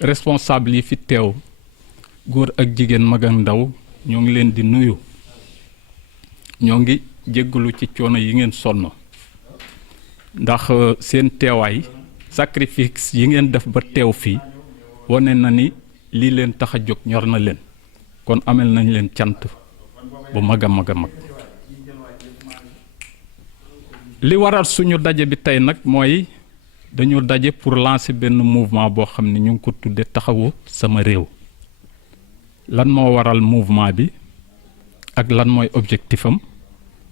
responsable yi fi teew góor ak jigéen mag ak ndaw ñoo ngi leen di nuyu ñoo ngi jéggalu ci coono yi ngeen sonn ndax seen teewaay sacrifice yi ngeen def ba teew fii wane na ni lii leen tax a jóg ñor na leen kon amel nañ leen cant bu mag a mag a mag li waral suñu daje bi tey nag mooy dañu daje pour lancer benn mouvement boo xam ne ñu ngi ko tudde taxawu sama réew lan moo waral mouvement bi ak lan mooy objectif am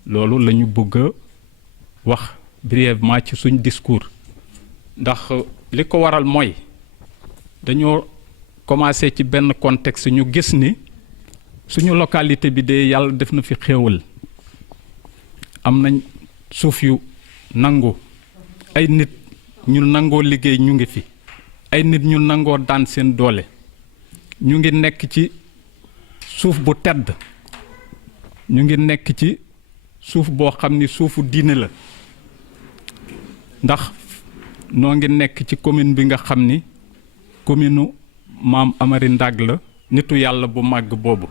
loolu la ñu bëgg a wax brièvement ci suñ discours ndax li ko waral mooy dañoo commencé ci benn contexte ñu gis ni suñu localité bi de yàlla def na fi xéewal am nañ suuf yu nangu ay nit ñu nangoo liggéey ñu ngi fi ay nit ñu nangoo daan seen doole ñu ngi nekk ci suuf bu tedd ñu ngi nekk ci suuf boo xam ni suufu diine la ndax noo ngi nekk ci commune bi nga xam ni commune maam Amary Ndag la nitu yàlla bu màgg boobu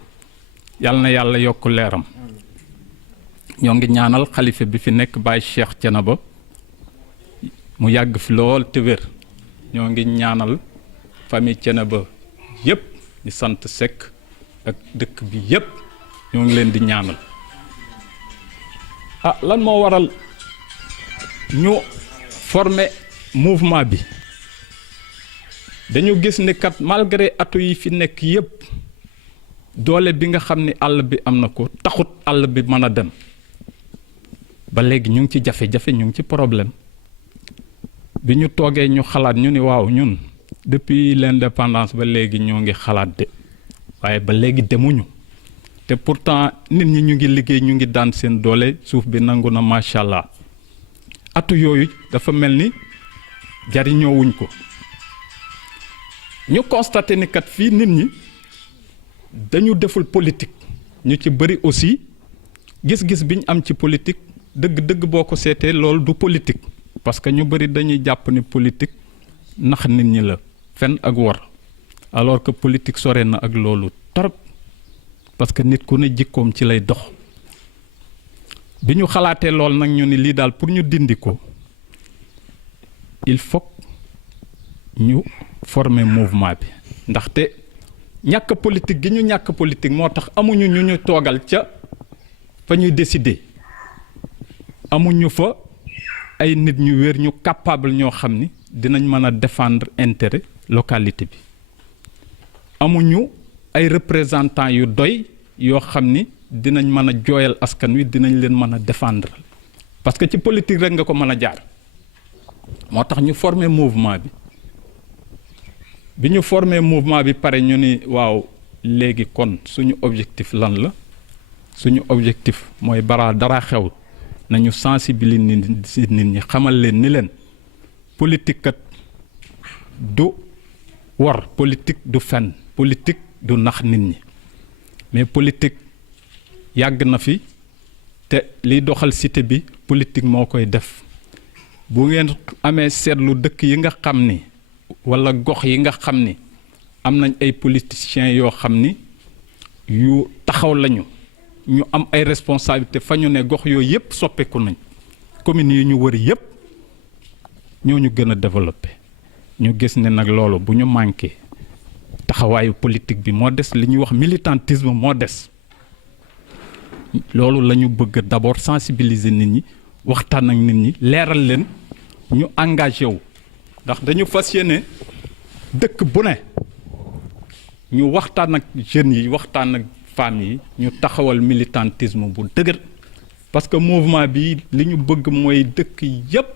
yàlla na yàlla yokk leeram ñoo ngi ñaanal xalifa bi fi nekk Baye Cheikh Thiénaba mu yàgg fi lool te wér ñoo ngi ñaanal famille Thiénaba yépp di sant Seck ak dëkk bi yépp ñoo ngi leen di ñaanal lan moo waral ñu former mouvement bi dañu gis ni kat malgré atu yi fi nekk yépp doole bi nga xam ni àll bi am na ko taxut àll bi mën a dem ba léegi ñu ngi ci jafe-jafe ñu ngi ci problème bi ñu toogee ñu xalaat ñu ni waaw ñun depuis l'indépendance ba léegi ñoo ngi xalaat de waaye ba léegi demuñu te pourtant nit ñi ñu ngi liggéey ñu ngi daan seen doole suuf bi nangu na macha allah atu yooyu dafa mel ni jariñoowuñ ko ñu constaté ni kat fii nit ñi dañu deful politique ñu ci bëri aussi gis-gis bi ñu am ci politique dëgg-dëgg boo ko seetee loolu du politique parce que ñu bëri dañuy jàpp ni politique nax nit ñi la fen ak wor alors que politique sore na ak loolu torop parce que nit ku ne jikkoom ci lay dox bi ñu xalaatee lool nag ñu ni lii daal pour ñu dindi ko il faut ñu former mouvement bi ndaxte ñàkk politique gi ñu ñàkk politique moo tax amuñu ñu ñu toogal ca fa ñuy décider amuñu fa ay nit ñu wér ñu capable ñoo xam ni dinañ mën a défendre intérêt localité bi amuñu ay représentants yu doy yoo xam ni dinañ mën a jooyal askan wi dinañ leen mën a défendre parce que ci politique rek nga ko mën a jaar moo tax ñu former mouvement bi ñu former mouvement bi pare ñu ni waaw léegi kon suñu objectif lan la suñu objectif mooy bara dara xew nañu sensibiliser nit ñi xamal leen ni leen politique kat du war politique du fen politique du nax nit ñi mais politique yàgg na fi te liy doxal cité bi politique moo koy def bu ngeen amee seetlu dëkk yi nga xam ni walla gox yi nga xam ni am nañ ay politiciens yoo xam ni yu taxaw lañu ñu am ay responsabilité fa ñu ne gox yooyu yépp soppeeku nañ communes yi ñu wër yépp ñoo ñu gën a développé ñu gis ne nag loolu bu ñu manqué taxawaayu politique bi moo des li ñuy wax militantisme moo des loolu la ñu bëgg d'abord sensibiliser nit ñi waxtaan ak nit ñi leeral leen ñu engagé wu ndax dañu fas yéene dëkk bu ne ñu waxtaan ak jeunes yi waxtaan ak femmes yi ñu taxawal militantisme bu dëgër parce que mouvement bi li ñu bëgg mooy dëkk yépp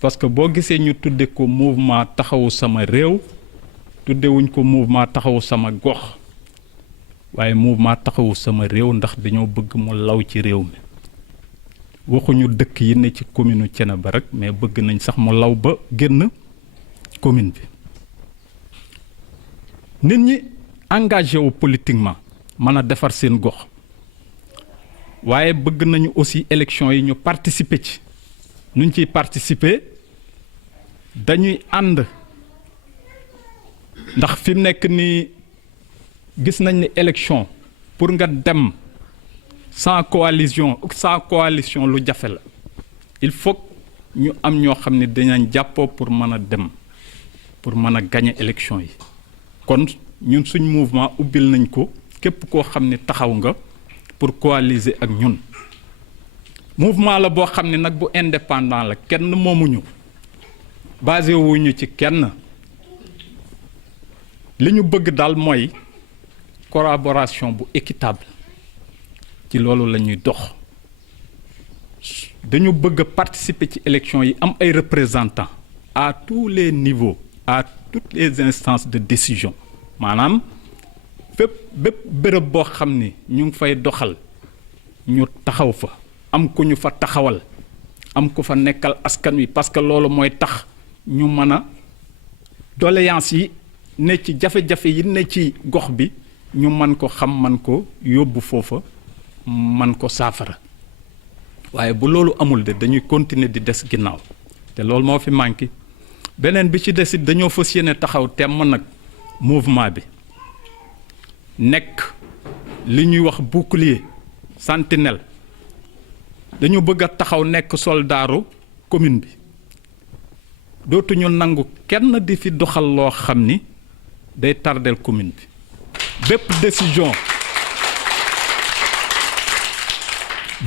parce que boo gisee ñu tudde ko mouvement taxawu sama réew tuddewuñ ko mouvement taxawu sama gox waaye mouvement taxawu sama réew ndax dañoo bëgg mu law ci réew mi waxuñu dëkk yi ne ci commune Thiénaba rek mais bëgg nañ sax mu law ba génn commune bi nit ñi engagé wu politiquement mën a defar seen gox waaye bëgg nañu aussi élection yi ñu participer ci nuñ ciy participer dañuy ànd ndax fi mu nekk nii gis nañ ni élection pour nga dem sans coalition lu jafe la il faut ñu am ñoo xam ne dinañ jàppoo pour mën a dem pour mën a gagner élection yi kon ñun suñ mouvement ubbil nañ ko képp koo xam ne taxaw nga pour coaliser ak ñun mouvement la boo xam ne nag bu indépendant la kenn moomuñu basé wuñu ci kenn li ñu bëgg daal mooy collaboration bu équitable ci loolu la ñuy dox dañu bëgg a participer ci élection yi am ay représentants à tous les niveaux à toutes les instances de décision maanaam bépp bërëb boo xam ni ñu ngi fay doxal ñu taxaw fa am ku ñu fa taxawal am ku fa nekkal askan wi parce que loolu mooy tax ñu mën a doléance yi ne ci jafe-jafe yi ne ci gox bi ñu man ko xam man ko yóbbu foofa man ko saafara waaye bu loolu amul de dañuy continuer di des ginnaaw te loolu moo fi manqué beneen bi ci desit dañoo fas yéene taxaw temm nag mouvement bi nekk li ñuy wax bouclier sentinelle dañu bëgg a taxaw nekk soldaaru commune bi dootuñu nangu kenn di fi doxal loo xam ni day tardel commune bi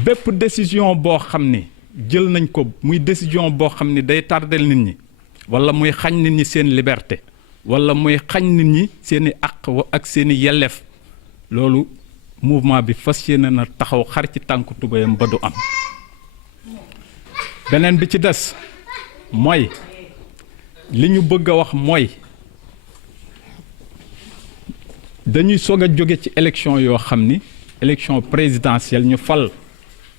bépp décision boo xam ni jël nañ ko muy décision boo xam ni day tardel nit ñi walla muy xañ nit ñi seen liberté walla muy xañ nit ñi seeni àq ak seeni yelleef loolu mouvement bi fas yéene na taxaw xar ci tànku tubéyam ba du am beneen bi ci des mooy li ñu bëgg a wax mooy dañuy soog a jóge ci élection yoo xam ni élection présidentielle ñu fal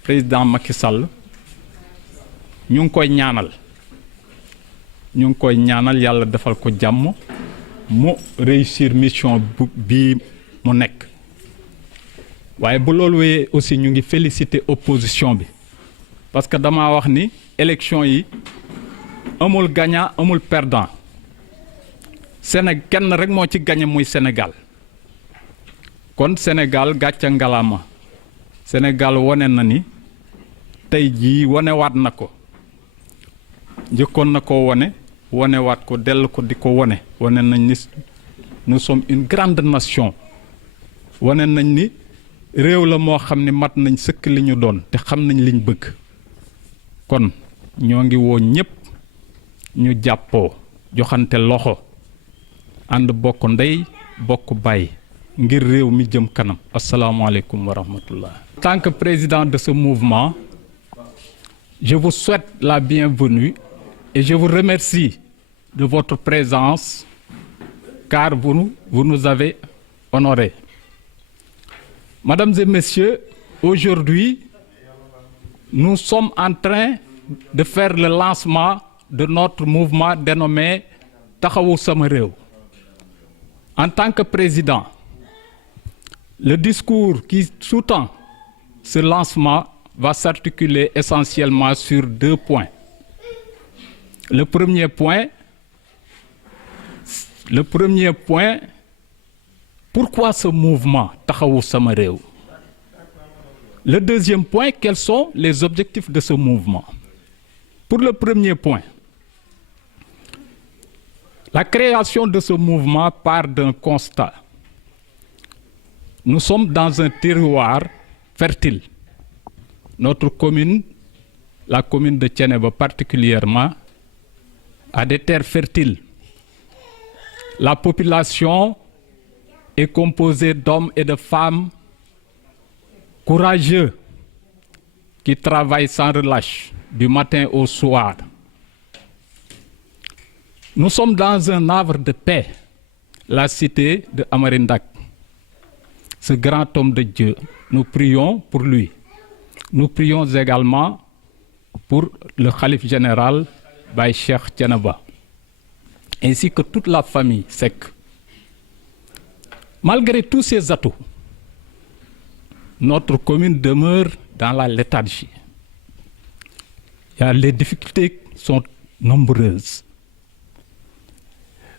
président Macky Sall ñu ngi koy ñaanal yàlla defal ko jàmm mu réussir mission bii mu nekk waaye bu loolu wéyee aussi ñu ngi féliciter opposition bi parce que dama wax ni élection yi amul gagnant amul perdant kenn rek moo ci gagné muy Sénégal kon Sénégal gàcca ngalaama Sénégal wone na ni tey jii wonewaat na ko njëkkoon na ko wonewaat ko dellu ko di ko wone nañ ni nous sommes une grande nation wone nañ ni réew la moo xam ni mat nañ sëkk li ñu doon te xam nañ liñ bëgg kon ñoo ngi woo ñépp ñu jàppoo joxante loxo ànd bokk ndey bokk baay ngir réew mi jëm kanam asalaamaaleykum wa rahmatullah. En tant que président de ce mouvement, je vous souhaite la bienvenue et je vous remercie de votre présence car vous nous avez honorés. Mesdames et messieurs, aujourd'hui, nous sommes en train de faire le lancement de notre mouvement dénommé Taxawu Sama Réew. En tant que président, le discours qui sous-tend ce lancement va s'articuler essentiellement sur 2 points. Le premier point, pourquoi ce mouvement Taxawu Sama Réew? Le deuxième point, quels sont les objectifs de ce mouvement? Pour le premier point, la création de ce mouvement part d'un constat. Nous sommes dans un terroir fertile. Notre commune, la commune de Thiénaba particulièrement, a des terres fertiles. La population est composée d'hommes et de femmes courageux qui travaillent sans relâche du matin au soir. Nous sommes dans un havre de paix, la cité de Amarindak. Ce grand homme de Dieu, nous prions pour lui. Nous prions également pour le khalife général Baye Cheikh Thiénaba, ainsi que toute la famille Seck. Malgré tous ces atouts, notre commune demeure dans la léthargie. Les difficultés sont nombreuses.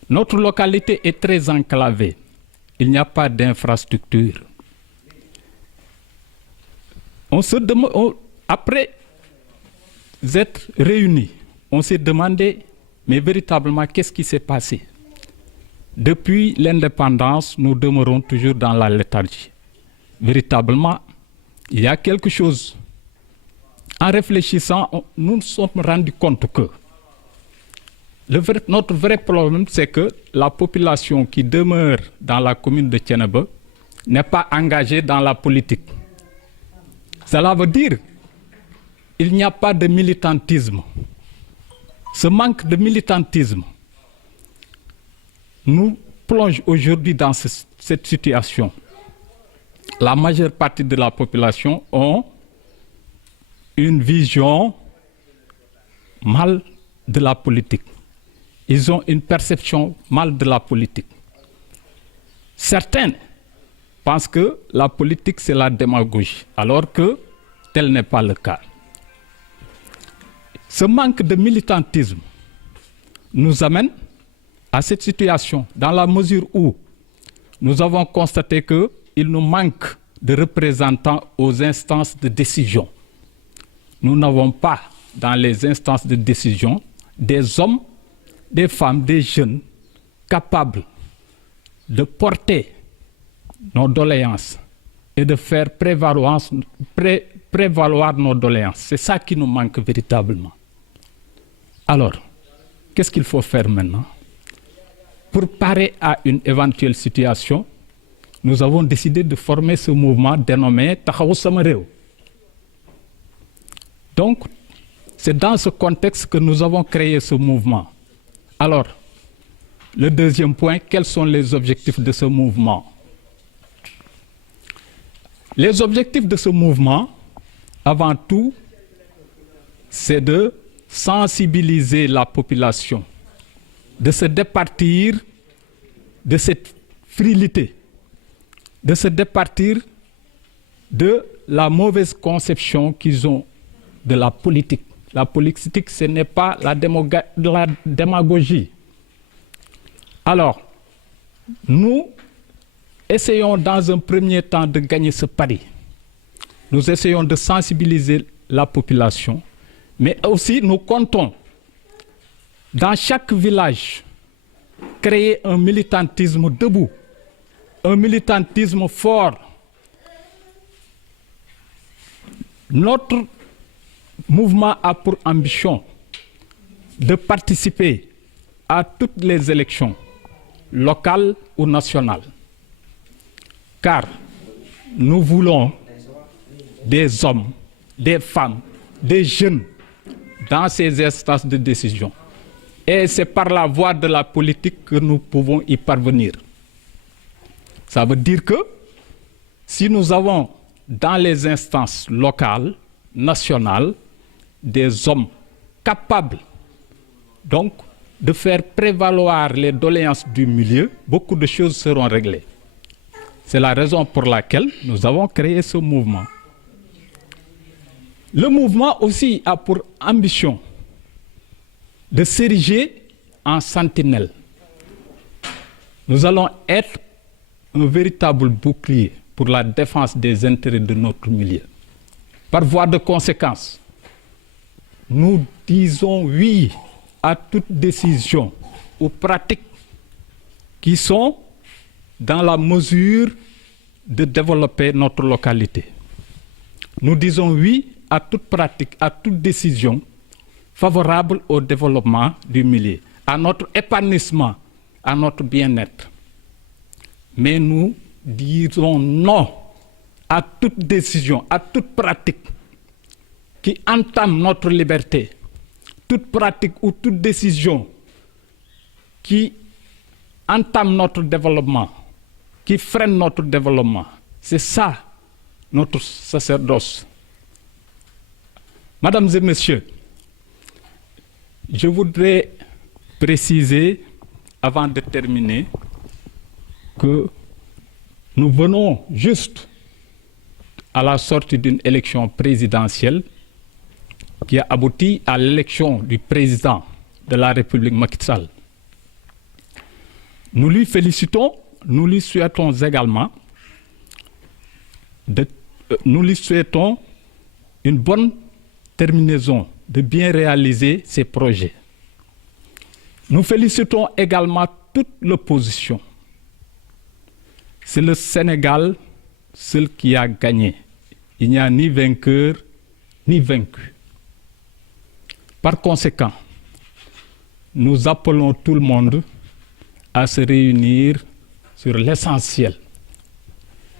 Notre localité est très enclavée. Il n'y a pas d'infrastructure. Après être réunis, on s'est demandé, mais véritablement, qu'est-ce qui s'est passé? Depuis l'indépendance, nous demeurons toujours dans la léthargie. Véritablement, il y a quelque chose. En réfléchissant, nous nous sommes rendus compte que notre vrai problème, c'est que la population qui demeure dans la commune de Thiénaba n'est pas engagée dans la politique. Cela veut dire qu'il n'y a pas de militantisme. Ce manque de militantisme nous plonge aujourd'hui dans cette situation. La majeure partie de la population ont une vision mal de la politique. Ils ont une perception mal de la politique. Certains pensent que la politique, c'est la démagogie, alors que tel n'est pas le cas. Ce manque de militantisme nous amène à cette situation, dans la mesure où nous avons constaté qu'il nous manque de représentants aux instances de décision. Nous n'avons pas, dans les instances de décision, des hommes, des femmes, des jeunes capables de porter nos doléances et de faire prévaloir nos doléances. C'est ça qui nous manque véritablement. Alors, qu'est-ce qu'il faut faire maintenant? Pour parer à une éventuelle situation, nous avons décidé de former ce mouvement dénommé Taxawu Sama Réew. Donc, c'est dans ce contexte que nous avons créé ce mouvement. Alors, le deuxième point, quels sont les objectifs de ce mouvement? Les objectifs de ce mouvement, avant tout, c'est de sensibiliser la population, de se départir de cette frilité, de se départir de la mauvaise conception qu'ils ont de la politique. La politique, ce n'est pas la démagogie. Alors, nous essayons dans un premier temps de gagner ce pari. Nous essayons de sensibiliser la population, mais aussi nous comptons, dans chaque village, créer un militantisme debout, un militantisme fort. Notre mouvement a pour ambition de participer à toutes les élections, locales ou nationales. Car nous voulons des hommes, des femmes, des jeunes dans ces instances de décision. Et c'est par la voie de la politique que nous pouvons y parvenir. Ça veut dire que si nous avons dans les instances locales, nationales, des hommes capables donc de faire prévaloir les doléances du milieu, beaucoup de choses seront réglées. C'est la raison pour laquelle nous avons créé ce mouvement. Le mouvement aussi a pour ambition de s'ériger en sentinelle. Nous allons être un véritable bouclier pour la défense des intérêts de notre milieu. Par voie de conséquence, nous disons oui à toute décision ou pratique qui sont dans la mesure de développer notre localité. Nous disons oui à toute pratique, à toute décision favorable au développement du milieu, à notre épanouissement, à notre bien-être. Mais nous disons non à toute décision, à toute pratique qui entame notre liberté, toute pratique ou toute décision qui entame notre développement, qui freine notre développement. C'est ça notre sacerdoce. Mesdames et messieurs, je voudrais préciser, avant de terminer, que nous venons juste à la sortie d'une élection présidentielle qui a abouti à l'élection du président de la République Macky Sall. Nous lui félicitons, nous lui souhaitons également nous lui souhaitons une bonne terminaison, de bien réaliser ses projets. Nous félicitons également toute l'opposition. C'est le Sénégal seul qui a gagné. Il n'y a ni vainqueur ni vaincu. Par conséquent, nous appelons tout le monde à se réunir sur l'essentiel,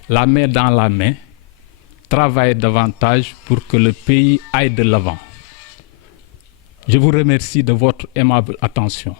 la main dans la main, travailler davantage pour que le pays aille de l'avant. Je vous remercie de votre aimable attention.